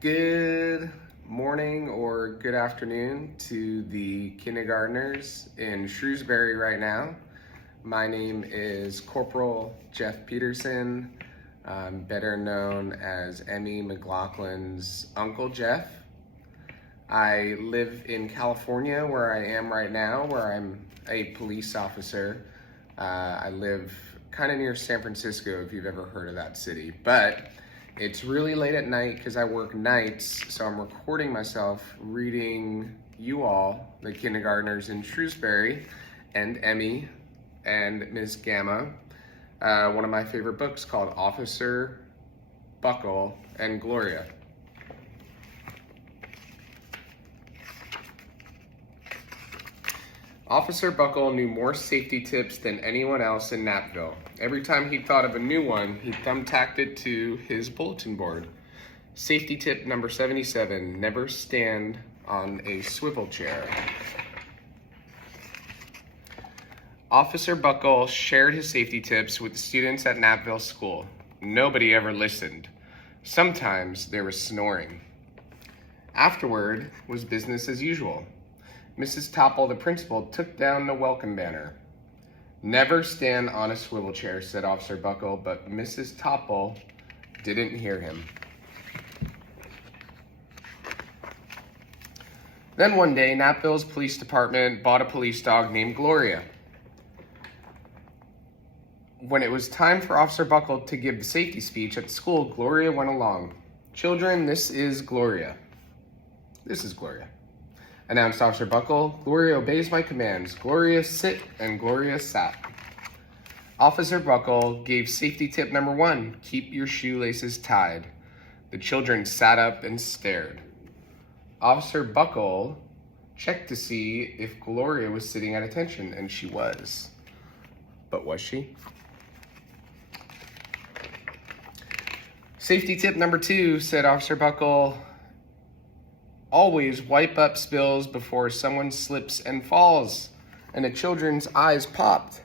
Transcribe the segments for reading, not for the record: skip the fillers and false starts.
Good morning or good afternoon to the kindergartners in Shrewsbury right now. My name is Corporal Jeff Peterson, better known as Emmy McLaughlin's Uncle Jeff. I live in California where I am right now, where I'm a police officer. I live kind of near San Francisco, if you've ever heard of that city. But it's really late at night because I work nights, so I'm recording myself reading you all, the kindergartners in Shrewsbury, and Emmy and Ms. Gamma, one of my favorite books called Officer Buckle and Gloria. Officer Buckle knew more safety tips than anyone else in Napville. Every time he thought of a new one, he thumbtacked it to his bulletin board. Safety tip number 77, never stand on a swivel chair. Officer Buckle shared his safety tips with the students at Napville School. Nobody ever listened. Sometimes there was snoring. Afterward was business as usual. Mrs. Topple, the principal, took down the welcome banner. Never stand on a swivel chair, said Officer Buckle, but Mrs. Topple didn't hear him. Then one day, Napville's police department bought a police dog named Gloria. When it was time for Officer Buckle to give the safety speech at school, Gloria went along. Children, this is Gloria. This is Gloria, announced Officer Buckle. Gloria obeys my commands. Gloria sit, and Gloria sat. Officer Buckle gave safety tip number 1, keep your shoelaces tied. The children sat up and stared. Officer Buckle checked to see if Gloria was sitting at attention, and she was. But was she? Safety tip number 2, said Officer Buckle, always wipe up spills before someone slips and falls. And the children's eyes popped.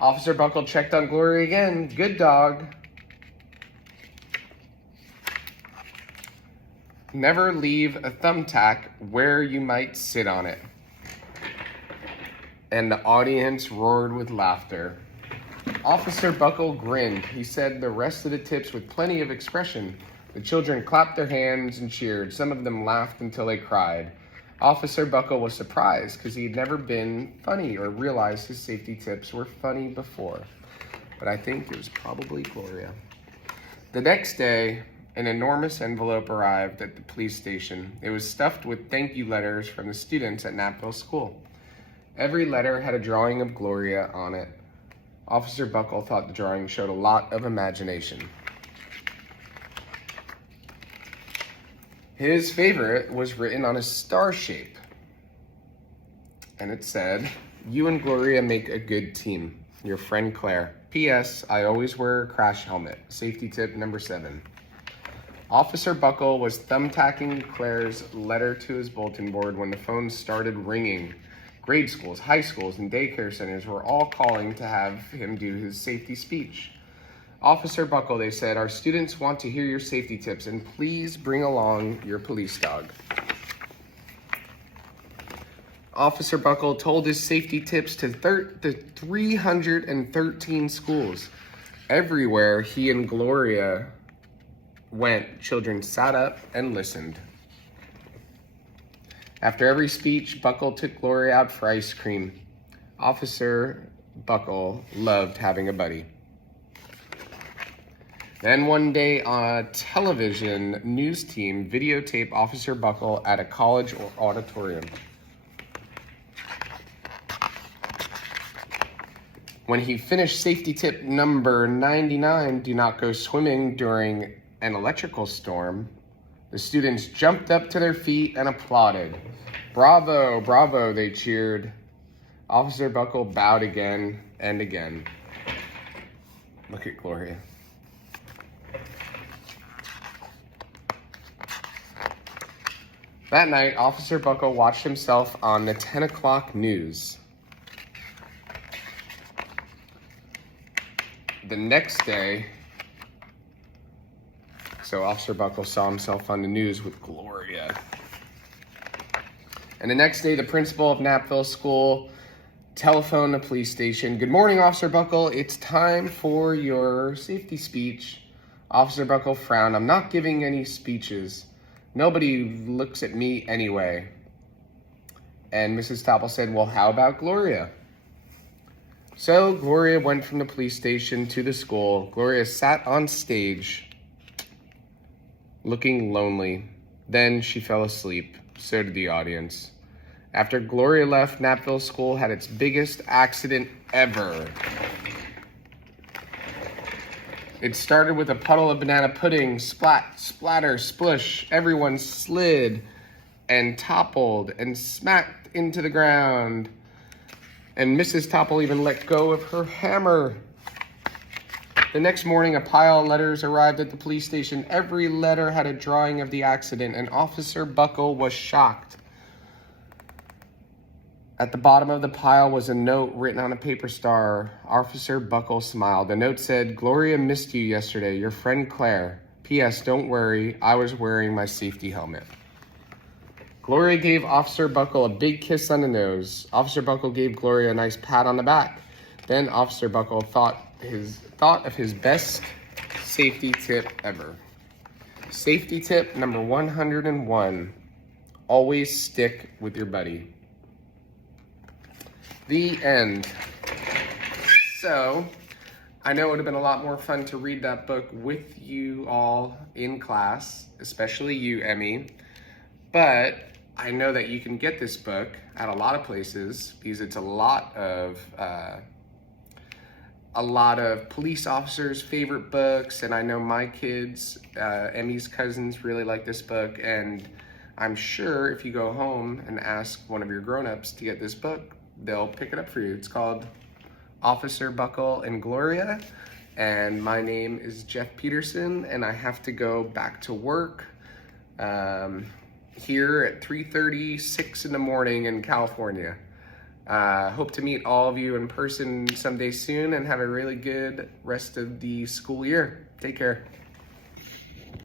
Officer Buckle checked on Gloria again. Good dog. Never leave a thumbtack where you might sit on it. And the audience roared with laughter. Officer Buckle grinned. He said the rest of the tips with plenty of expression. The children clapped their hands and cheered. Some of them laughed until they cried. Officer Buckle was surprised because he had never been funny or realized his safety tips were funny before. But I think it was probably Gloria. The next day, an enormous envelope arrived at the police station. It was stuffed with thank you letters from the students at Napville School. Every letter had a drawing of Gloria on it. Officer Buckle thought the drawing showed a lot of imagination. His favorite was written on a star shape. And it said, you and Gloria make a good team. Your friend Claire. P.S. I always wear a crash helmet. Safety tip number 7. Officer Buckle was thumbtacking Claire's letter to his bulletin board when the phone started ringing. Grade schools, high schools, and daycare centers were all calling to have him do his safety speech. Officer Buckle, they said, our students want to hear your safety tips, and please bring along your police dog. Officer Buckle told his safety tips to 313 schools. Everywhere he and Gloria went, children sat up and listened. After every speech, Buckle took Gloria out for ice cream. Officer Buckle loved having a buddy. Then one day, a television news team videotaped Officer Buckle at a college auditorium. When he finished safety tip number 99, do not go swimming during an electrical storm, the students jumped up to their feet and applauded. Bravo, bravo, they cheered. Officer Buckle bowed again and again. Look at Gloria. That night, Officer Buckle watched himself on the 10 o'clock news. The next day, So Officer Buckle saw himself on the news with Gloria. And the next day, the principal of Knappville School telephoned the police station. "Good morning, Officer Buckle. It's time for your safety speech." Officer Buckle frowned. "I'm not giving any speeches. Nobody looks at me anyway." And Mrs. Topple said, "Well, how about Gloria?" So Gloria went from the police station to the school. Gloria sat on stage, looking lonely. Then she fell asleep. So did the audience. After Gloria left, Knappville School had its biggest accident ever. It started with a puddle of banana pudding. Splat, splatter, splush. Everyone slid and toppled and smacked into the ground. And Mrs. Topple even let go of her hammer. The next morning, a pile of letters arrived at the police station. Every letter had a drawing of the accident, and Officer Buckle was shocked. At the bottom of the pile was a note written on a paper star. Officer Buckle smiled. The note said, "Gloria missed you yesterday. Your friend Claire. P.S. Don't worry, I was wearing my safety helmet." Gloria gave Officer Buckle a big kiss on the nose. Officer Buckle gave Gloria a nice pat on the back. Then Officer Buckle thought of his best safety tip ever. Safety tip number 101. Always stick with your buddy. The end. So, I know it would have been a lot more fun to read that book with you all in class, especially you, Emmy. But I know that you can get this book at a lot of places because it's a lot of police officers' favorite books, and I know my kids, Emmy's cousins, really like this book, and I'm sure if you go home and ask one of your grown-ups to get this book, they'll pick it up for you. It's called Officer Buckle and Gloria, and my name is Jeff Peterson, and I have to go back to work here at 3:36 in the morning in California. Hope to meet all of you in person someday soon, and have a really good rest of the school year. Take care.